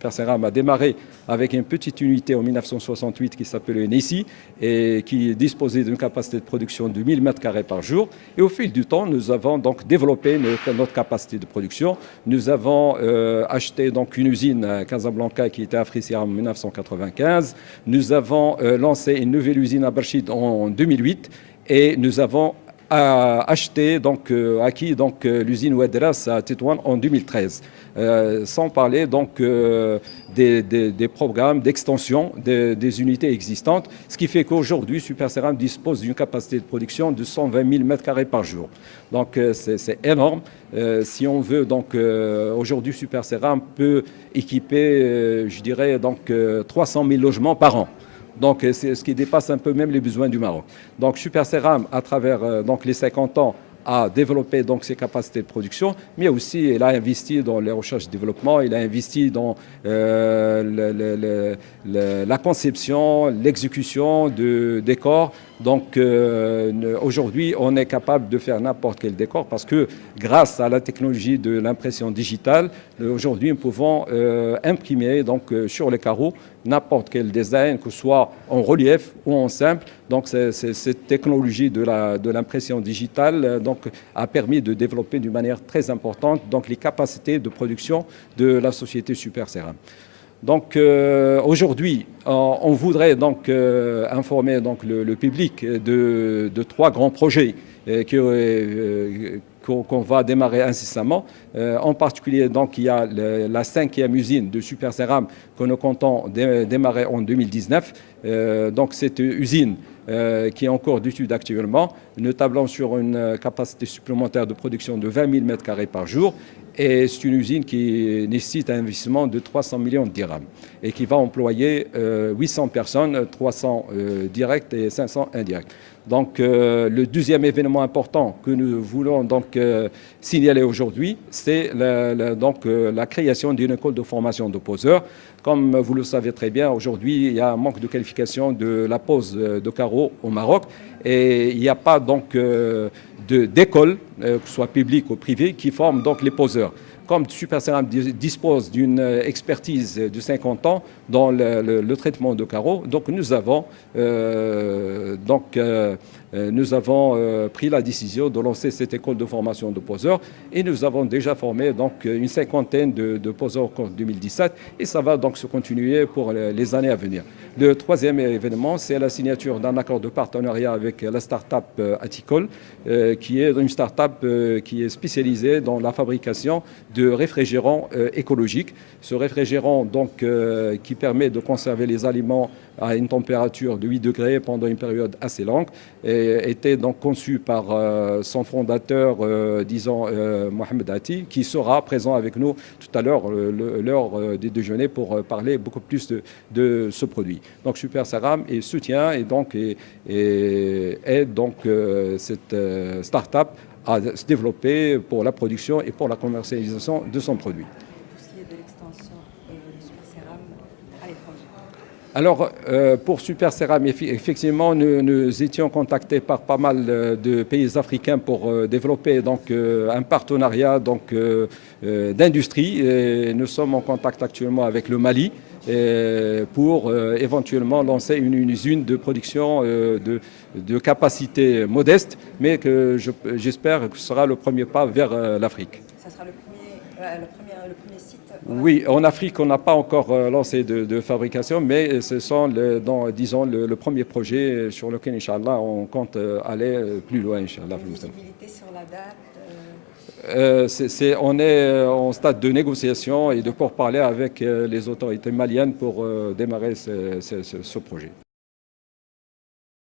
Super Seram a démarré avec une petite unité en 1968 qui s'appelait Nessi et qui disposait d'une capacité de production de 1000 m² par jour. Et au fil du temps, nous avons donc développé notre capacité de production. Nous avons acheté donc une usine à Casablanca qui était à Frissia en 1995. Nous avons lancé une nouvelle usine à Berchid en 2008 et nous avons acquis l'usine Ouadras à Tétouan en 2013. Sans parler donc des programmes d'extension des unités existantes, ce qui fait qu'aujourd'hui Super Seram dispose d'une capacité de production de 120 000 m² par jour. Donc c'est énorme. Si on veut donc aujourd'hui Super Seram peut équiper, je dirais donc 300 000 logements par an. Donc, c'est ce qui dépasse un peu même les besoins du Maroc. Donc, Super Seram, à travers donc, les 50 ans, a développé donc ses capacités de production, mais aussi il a investi dans les recherches et développement, il a investi dans la conception, l'exécution de décors. Donc aujourd'hui, on est capable de faire n'importe quel décor parce que grâce à la technologie de l'impression digitale, aujourd'hui, nous pouvons imprimer donc, sur les carreaux n'importe quel design, que ce soit en relief ou en simple. Donc cette technologie de l'impression digitale donc, a permis de développer d'une manière très importante donc, les capacités de production de la société Super Seram. Donc aujourd'hui, on voudrait donc informer donc, le public de 3 grands projets qu'on va démarrer incessamment. En particulier, donc, il y a la 5e usine de Super Seram que nous comptons démarrer en 2019. Donc cette usine qui est en cours d'étude actuellement, nous tablons sur une capacité supplémentaire de production de 20 000 m² par jour. Et c'est une usine qui nécessite un investissement de 300 millions de dirhams et qui va employer 800 personnes, 300 directs et 500 indirects. Donc le deuxième événement important que nous voulons donc signaler aujourd'hui, c'est la création d'une école de formation de poseurs. Comme vous le savez très bien, aujourd'hui, il y a un manque de qualification de la pose de carreaux au Maroc et il n'y a pas donc d'école, que ce soit publique ou privée, qui forme donc les poseurs. Comme Super Seram dispose d'une expertise de 50 ans dans le traitement de carreaux, donc nous avons pris la décision de lancer cette école de formation de poseurs et nous avons déjà formé donc une 50aine de poseurs en 2017 et ça va donc se continuer pour les années à venir. Le 3e événement, c'est la signature d'un accord de partenariat avec la start-up Aticol, qui est une start-up qui est spécialisée dans la fabrication de réfrigérants écologiques. Ce réfrigérant donc, qui permet de conserver les aliments à une température de 8 degrés pendant une période assez longue, était donc conçu par son fondateur, Mohamed Ati, qui sera présent avec nous tout à l'heure, l'heure du déjeuner, pour parler beaucoup plus de ce produit. Donc Super Seram soutient et donc aide donc cette start-up à se développer pour la production et pour la commercialisation de son produit. Alors, pour Super Seram, effectivement, nous étions contactés par pas mal de pays africains pour développer donc, un partenariat d'industrie. Nous sommes en contact actuellement avec le Mali pour éventuellement lancer une usine de production de capacité modeste, mais que j'espère que ce sera le premier pas vers l'Afrique. Ça sera le premier site? Oui, en Afrique, on n'a pas encore lancé de fabrication, mais ce sont, disons, le premier projet sur lequel, Inch'Allah, on compte aller plus loin, Inch'Allah. Une visibilité sur la date? On est en stade de négociation et de pourparlers avec les autorités maliennes pour démarrer ce projet.